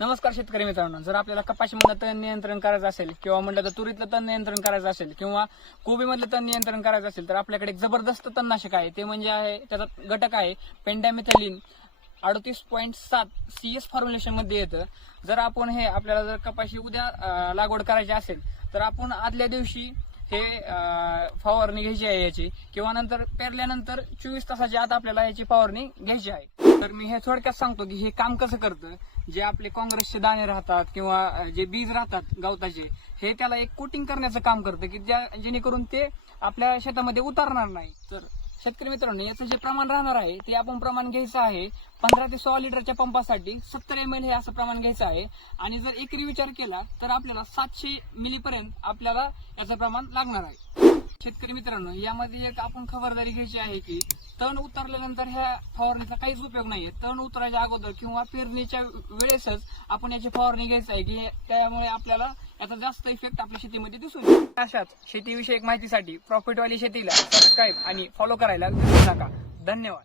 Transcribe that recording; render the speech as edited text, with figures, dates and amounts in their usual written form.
नमस्कार शेतकरी मित्रांनो, जर आपल्याला कपाशीमधलं तण नियंत्रण करायचं असेल किंवा म्हटलं तर तुरीतलं तण नियंत्रण करायचं असेल किंवा कोबीमधलं तण नियंत्रण करायचं असेल तर आपल्याकडे एक जबरदस्त तणनाशक आहे. ते म्हणजे आहे त्याचा घटक आहे पेंडामिथालिन 38.7 CS फॉर्म्युलेशन मध्ये येतं. जर आपण हे आपल्याला जर कपाशी उद्या लागवड करायची असेल तर आपण आदल्या दिवशी हे फवारणी घ्यायची आहे याची, किंवा नंतर पेरल्यानंतर 24 तासाच्या आत आपल्याला याची फवारणी घ्यायची आहे. तर मी हे थोडक्यात सांगतो की हे काम कसं करतं. जे आपले काँग्रेसचे दाणे राहतात किंवा जे बीज राहतात गवताचे, हे त्याला एक कोटिंग करण्याचं काम करतं की जेणेकरून ते आपल्या शेतामध्ये उतरणार नाही. तर शेतकरी मित्रांनो, याचं जे प्रमाण राहणार आहे ते आपण प्रमाण घ्यायचं आहे 15 ते 16 लिटरच्या पंपासाठी 70 ml हे असं प्रमाण घ्यायचं आहे. आणि जर एकरी विचार केला तर आपल्याला 700 मिली पर्यंत आपल्याला याचं प्रमाण लागणार आहे. शेतकरी मित्रांनो, यामध्ये एक आपण खबरदारी घ्यायची आहे की तण उतरल्यानंतर ह्या फवारणीचा काहीच उपयोग नाहीये. तण उतरायच्या अगोदर किंवा पेरणीच्या वेळेसच आपण याची फवारणी घ्यायची आहे की त्यामुळे आपल्याला याचा जास्त इफेक्ट आपल्या शेतीमध्ये दिसून येईल. अशाच शेतीविषयक माहितीसाठी प्रॉफिटवाली शेतीला सबस्क्राईब आणि फॉलो करायला विसरू नका. धन्यवाद.